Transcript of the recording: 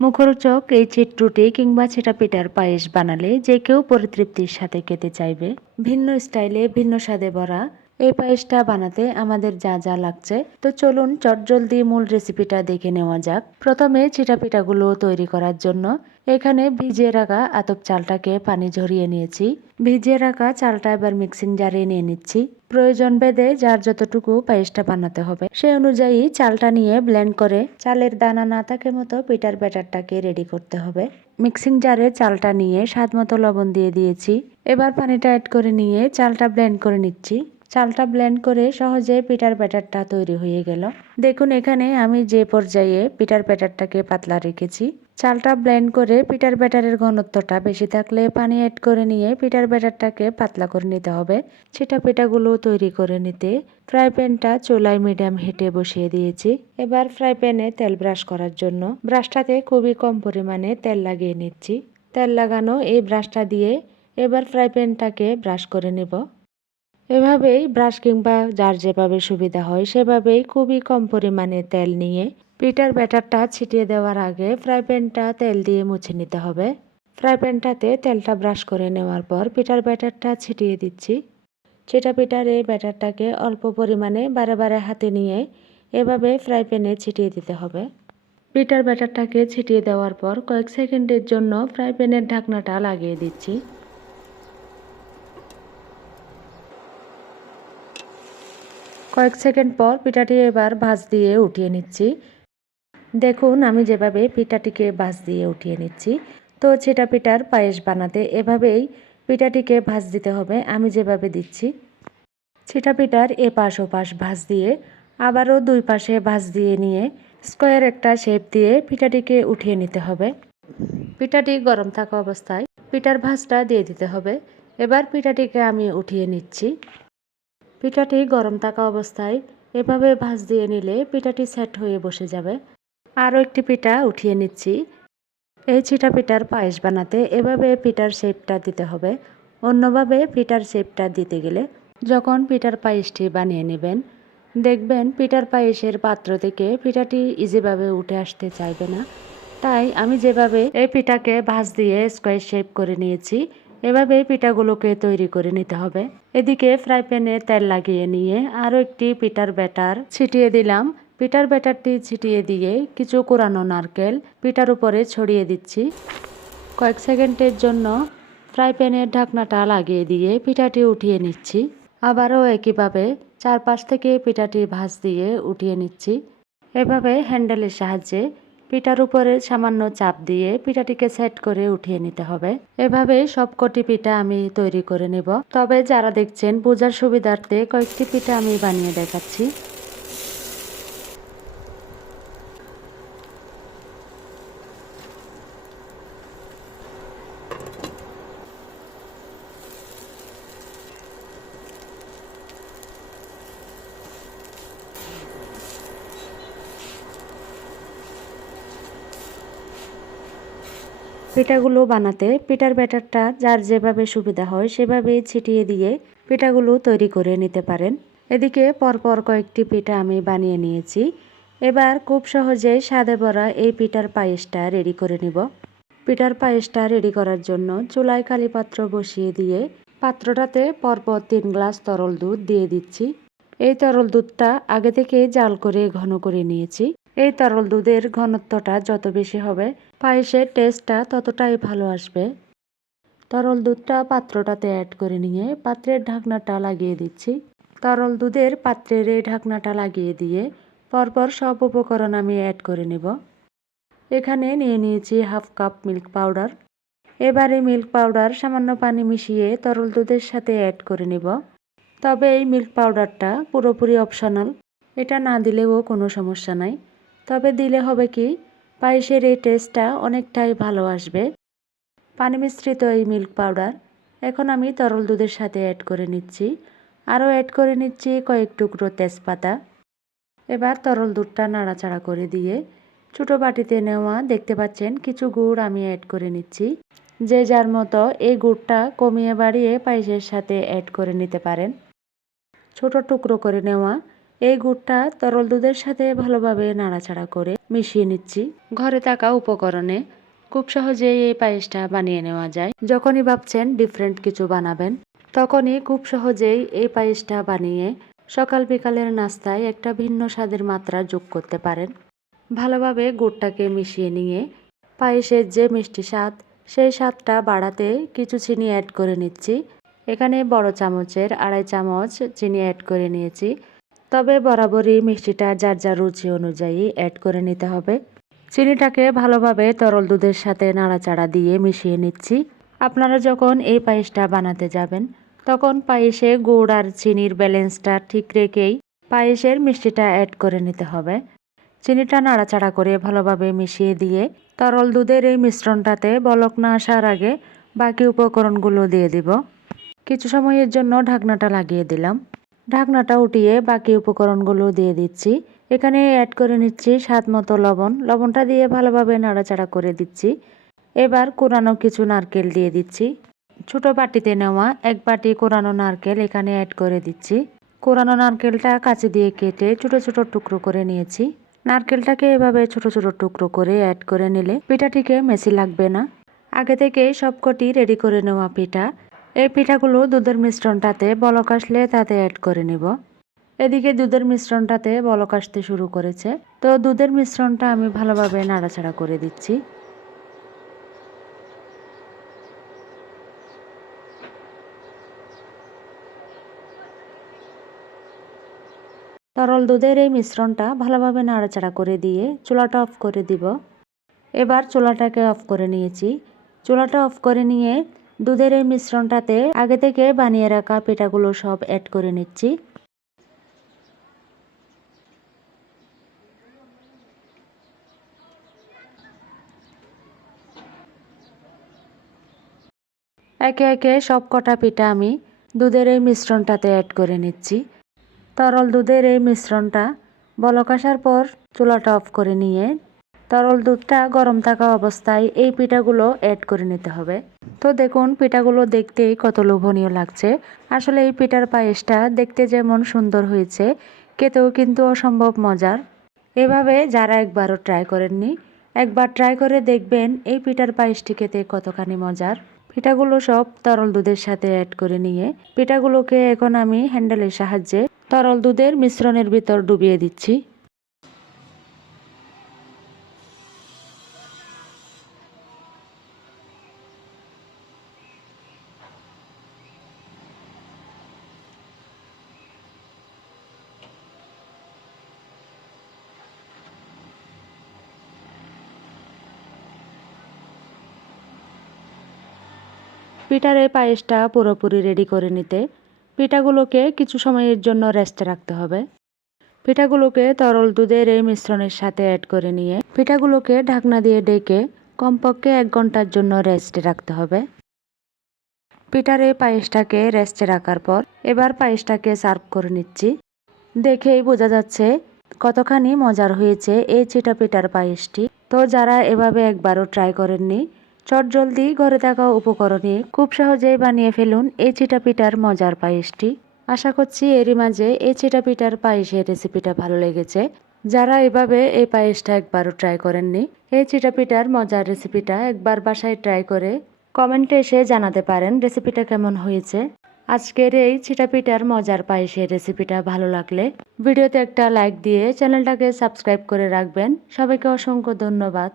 মুখরোচক এই চিত্রটি কিংবা ছেটা পিটার পায়েস বানালে যে কেউ পরিতৃপ্তির সাথে খেতে চাইবে। ভিন্ন স্টাইলে ভিন্ন স্বাদে ভরা এই পায়েসটা বানাতে আমাদের যা যা লাগছে। তো চলুন চটজলদি মূল রেসিপিটা দেখে নেওয়া যাক। প্রথমে চিটা পিঠাগুলো তৈরি করার জন্য এখানে ভিজিয়ে রাখা আতপ চালটাকে পানি ঝরিয়ে নিয়েছি। ভিজিয়ে রাখা চালটা এবার মিক্সিং জারে নিয়ে নিচ্ছি। প্রয়োজন ভেদে যার যতটুকু পায়েসটা বানাতে হবে সেই অনুযায়ী চালটা নিয়ে ব্লেন্ড করে চালের দানা না থাকে মতো পিঠার ব্যাটারটাকে রেডি করতে হবে। মিক্সিং জারে চালটা নিয়ে স্বাদ মতো লবণ দিয়ে দিয়েছি। এবার পানিটা অ্যাড করে নিয়ে চালটা ব্লেন্ড করে নিচ্ছি। চালটা ব্লেন্ড করে সহজে পিঠার ব্যাটারটা তৈরি হয়ে গেল। দেখুন এখানে আমি যে পর্যায়ে পিঠার ব্যাটারটাকে পাতলা রেখেছি। চালটা ব্লেন্ড করে পিঠার ব্যাটারের ঘনত্বটা বেশি থাকলে পানি অ্যাড করে নিয়ে পিঠার ব্যাটারটাকে পাতলা করে নিতে হবে। সেটা পিঠাগুলো তৈরি করে নিতে ফ্রাই প্যানটা চুলায় মিডিয়াম হিটে বসিয়ে দিয়েছি। এবার ফ্রাই প্যানে তেল ব্রাশ করার জন্য ব্রাশটাতে খুবই কম পরিমাণে তেল লাগিয়ে নিচ্ছি। তেল লাগানো এই ব্রাশটা দিয়ে এবার ফ্রাই প্যানটাকে ব্রাশ করে নেব। এভাবেই ব্রাশ কিংবা যার যেভাবে সুবিধা হয় সেভাবেই খুবই কম পরিমাণে তেল নিয়ে পিঠার ব্যাটারটা ছিটিয়ে দেওয়ার আগে ফ্রাই প্যানটা তেল দিয়ে মুছে নিতে হবে। ফ্রাই প্যানটাতে তেলটা ব্রাশ করে নেওয়ার পর পিঠার ব্যাটারটা ছিটিয়ে দিচ্ছি। সেটা পিঠার এই ব্যাটারটাকে অল্প পরিমাণে বারে বারে হাতে নিয়ে এভাবে ফ্রাই প্যানে ছিটিয়ে দিতে হবে। পিঠার ব্যাটারটাকে ছিটিয়ে দেওয়ার পর কয়েক সেকেন্ডের জন্য ফ্রাই প্যানের ঢাকনাটা লাগিয়ে দিচ্ছি। কয়েক সেকেন্ড পর পিঠাটি এবার ভাজ দিয়ে উঠিয়ে নিচ্ছি। দেখুন, আমি যেভাবে পিঠাটিকে ভাজ দিয়ে উঠিয়ে নিচ্ছি, তো ছেটা পিঠার পায়েস বানাতে এভাবেই পিঠাটিকে ভাজ দিতে হবে, আমি যেভাবে দিচ্ছি। ছিটা পিঠার এ পাশ ও পাশ ভাজ দিয়ে আবারও দুই পাশে ভাজ দিয়ে নিয়ে স্কোয়ার একটা শেপ দিয়ে পিঠাটিকে উঠিয়ে নিতে হবে। পিঠাটি গরম থাকা অবস্থায় পিঠার ভাজটা দিয়ে দিতে হবে। এবার পিঠাটিকে আমি উঠিয়ে নিচ্ছি। পিঠাটি গরম থাকা অবস্থায় এভাবে ভাজ দিয়ে নিলে পিঠাটি সেট হয়ে বসে যাবে। আরও একটি পিঠা উঠিয়ে নিচ্ছি। এই চিটা পিঠার পায়েস বানাতে এভাবে পিঠার শেপটা দিতে হবে। অন্যভাবে পিঠার শেপটা দিতে গেলে যখন পিঠার পায়েসটি বানিয়ে নেবেন, দেখবেন পিঠার পায়েসের পাত্র থেকে পিঠাটি ইজিভাবে উঠে আসতে চাইবে না। তাই আমি যেভাবে এই পিঠাকে ভাজ দিয়ে স্কোয়ার শেপ করে নিয়েছি এভাবে পিঠাগুলোকে তৈরি করে নিতে হবে। এদিকে ফ্রাই প্যানে তেল লাগিয়ে নিয়ে আরও একটি পিঠার ব্যাটার ছিটিয়ে দিলাম। পিঠার ব্যাটারটি ছিটিয়ে দিয়ে কিছু কোরানো নারকেল পিঠার উপরে ছড়িয়ে দিচ্ছি। কয়েক সেকেন্ডের জন্য ফ্রাই প্যানের ঢাকনাটা লাগিয়ে দিয়ে পিঠাটি উঠিয়ে নিচ্ছি। আবারও একইভাবে চারপাশ থেকে পিঠাটি ভাঁজ দিয়ে উঠিয়ে নিচ্ছি। এভাবে হ্যান্ডেলের সাহায্যে পিঠার উপরে সামান্য চাপ দিয়ে পিঠাটিকে সেট করে উঠিয়ে নিতে হবে। এভাবে সবকটি পিঠা আমি তৈরি করে নেব। তবে যারা দেখছেন পূজার সুবিধার্থে কয়েকটি পিঠা আমি বানিয়ে দেখাচ্ছি। পিঠাগুলো বানাতে পিঠার ব্যাটারটা যার যেভাবে সুবিধা হয় সেভাবে ছিটিয়ে দিয়ে পিঠাগুলো তৈরি করে নিতে পারেন। এদিকে পরপর কয়েকটি পিঠা আমি বানিয়ে নিয়েছি। এবার খুব সহজেই স্বাদে ভরা এই পিঠার পায়েসটা রেডি করে নিব। পিঠার পায়েসটা রেডি করার জন্য চুলায় খালি পাত্র বসিয়ে দিয়ে পাত্রটাতে পরপর তিন গ্লাস তরল দুধ দিয়ে দিচ্ছি। এই তরল দুধটা আগে থেকে জাল করে ঘন করে নিয়েছি। এই তরল দুধের ঘনত্বটা যত বেশি হবে, পায়েসের টেস্টটা ততটাই ভালো আসবে। তরল দুধটা পাত্রটাতে অ্যাড করে নিয়ে পাত্রের ঢাকনাটা লাগিয়ে দিচ্ছি। তরল দুধের পাত্রের এই ঢাকনাটা লাগিয়ে দিয়ে পরপর সব উপকরণ আমি অ্যাড করে নেব। এখানে নিয়ে নিয়েছি হাফ কাপ মিল্ক পাউডার এবারে মিল্ক পাউডার সামান্য পানি মিশিয়ে তরল দুধের সাথে অ্যাড করে নেব। তবে এই মিল্ক পাউডারটা পুরোপুরি অপশনাল এটা না দিলেও কোনো সমস্যা নাই। তবে দিলে হবে কি, পায়েসের এই টেস্টটা অনেকটাই ভালো আসবে। পানি মিশ্রিত এই মিল্ক পাউডার এখন আমি তরল দুধের সাথে অ্যাড করে নিচ্ছি। আরও অ্যাড করে নিচ্ছি কয়েক টুকরো তেজপাতা। এবার তরল দুধটা নাড়াচাড়া করে দিয়ে ছোটো বাটিতে নেওয়া দেখতে পাচ্ছেন কিছু গুড় আমি অ্যাড করে নিচ্ছি। যে যার মতো এই গুড়টা কমিয়ে বাড়িয়ে পায়েসের সাথে অ্যাড করে নিতে পারেন। ছোট টুকরো করে নেওয়া এই গুড়টা তরল দুধের সাথে ভালোভাবে নাড়াচাড়া করে মিশিয়ে নিচ্ছি। ঘরে থাকা উপকরণে খুব সহজেই এই পায়েসটা বানিয়ে নেওয়া যায়। যখনই ভাবছেন ডিফারেন্ট কিছু বানাবেন, তখনই খুব সহজেই এই পায়েসটা বানিয়ে সকাল বিকালের নাস্তায় একটা ভিন্ন স্বাদের মাত্রা যোগ করতে পারেন। ভালোভাবে গুড়টাকে মিশিয়ে নিয়ে পায়েসের যে মিষ্টি স্বাদ, সেই স্বাদটা বাড়াতে কিছু চিনি অ্যাড করে নিচ্ছি। এখানে বড় চামচের আড়াই চামচ চিনি অ্যাড করে নিয়েছি। তবে বরাবরই মিষ্টিটা যার যার রুচি অনুযায়ী অ্যাড করে নিতে হবে। চিনিটাকে ভালোভাবে তরল দুধের সাথে নাড়াচাড়া দিয়ে মিশিয়ে নিচ্ছি। আপনারা যখন এই পায়েসটা বানাতে যাবেন, তখন পায়েসে গুড় আর চিনির ব্যালেন্সটা ঠিক রেখেই পায়েসের মিষ্টিটা অ্যাড করে নিতে হবে। চিনিটা নাড়াচাড়া করে ভালোভাবে মিশিয়ে দিয়ে তরল দুধের এই মিশ্রণটাতে বলক না আসার আগে বাকি উপকরণগুলো দিয়ে দিব। কিছু সময়ের জন্য ঢাকনাটা লাগিয়ে দিলাম। ঢাকনাটা উঠিয়ে বাকি উপকরণগুলো দিয়ে দিচ্ছি। এখানে অ্যাড করে নিচ্ছি স্বাদ মতো লবণ। লবণটা দিয়ে ভালোভাবে নাড়াচাড়া করে দিচ্ছি। এবার কোরানো কিছু নারকেল দিয়ে দিচ্ছি। ছোট বাটিতে নেওয়া এক বাটি কোরানো নারকেল এখানে অ্যাড করে দিচ্ছি। কোরানো নারকেলটা কাছে দিয়ে কেটে ছোট ছোট টুকরো করে নিয়েছি। নারকেলটাকে এভাবে ছোট ছোট টুকরো করে অ্যাড করে নিলে পিঠাটিকে মেশি লাগবে না। আগে থেকে সবকটি রেডি করে নেওয়া পিঠা। এই পিঠাগুলো দুধের মিশ্রণটাতে বলক আসলে তাতে অ্যাড করে নেব। এদিকে দুধের মিশ্রণটাতে বলক আসতে শুরু করেছে। তো দুধের মিশ্রণটা আমি ভালোভাবে নাড়াচাড়া করে দিচ্ছি। তরল দুধের এই মিশ্রণটা ভালোভাবে নাড়াচাড়া করে দিয়ে চুলাটা অফ করে দিব। এবার চুলাটাকে অফ করে নিয়েছি। চুলাটা অফ করে নিয়ে দুধের এই মিশ্রণটাতে আগে থেকে বানিয়ে রাখা পিঠাগুলো সব অ্যাড করে নিচ্ছি। একে একে সব কটা পিঠা আমি দুধের এই মিশ্রণটাতে অ্যাড করে নিচ্ছি। তরল দুধের এই মিশ্রণটা বলক আসার পর চুলাটা অফ করে নিয়ে তরল দুধটা গরম থাকা অবস্থায় এই পিঠাগুলো অ্যাড করে নিতে হবে। তো দেখুন, পিঠাগুলো দেখতেই কত লোভনীয় লাগছে। আসলে এই পিঠার পায়েসটা দেখতে যেমন সুন্দর হয়েছে, খেতেও কিন্তু অসম্ভব মজার। এভাবে যারা একবারও ট্রাই করেননি, একবার ট্রাই করে দেখবেন এই পিঠার পায়েসটি খেতে কতখানি মজার। পিঠাগুলো সব তরল দুধের সাথে অ্যাড করে নিয়ে পিঠাগুলোকে এখন আমি হ্যান্ডেলের সাহায্যে তরল দুধের মিশ্রণের ভিতর ডুবিয়ে দিচ্ছি। পিঠার এই পায়েসটা পুরোপুরি রেডি করে নিতে পিঠাগুলোকে কিছু সময়ের জন্য রেস্টে রাখতে হবে। পিঠাগুলোকে তরল দুধের এই মিশ্রণের সাথে অ্যাড করে নিয়ে পিঠাগুলোকে ঢাকনা দিয়ে ডেকে কমপক্ষে এক ঘণ্টার জন্য রেস্টে রাখতে হবে। পিঠার এই পায়েসটাকে রেস্টে রাখার পর এবার পায়েসটাকে সার্ভ করে নিচ্ছি। দেখেই বোঝা যাচ্ছে কতখানি মজার হয়েছে এই চিটা পিঠার পায়েসটি। তো যারা এভাবে একবারও ট্রাই করেননি চটজলদি ঘরে থাকা উপকরণে খুব সহজেই বানিয়ে ফেলুন এই চিটা পিঠার মজার পায়েসটি। আশা করছি এরই মাঝে এই চিটা পিঠার পায়েসের রেসিপিটা ভালো লেগেছে। যারা এভাবে এই পায়েসটা একবারও ট্রাই করেননি, এই চিটা পিঠার মজার রেসিপিটা একবার বাসায় ট্রাই করে কমেন্টে এসে জানাতে পারেন রেসিপিটা কেমন হয়েছে। আজকের এই চিটাপিঠার মজার পায়েসের রেসিপিটা ভালো লাগলে ভিডিওতে একটা লাইক দিয়ে চ্যানেলটাকে সাবস্ক্রাইব করে রাখবেন। সবাইকে অসংখ্য ধন্যবাদ।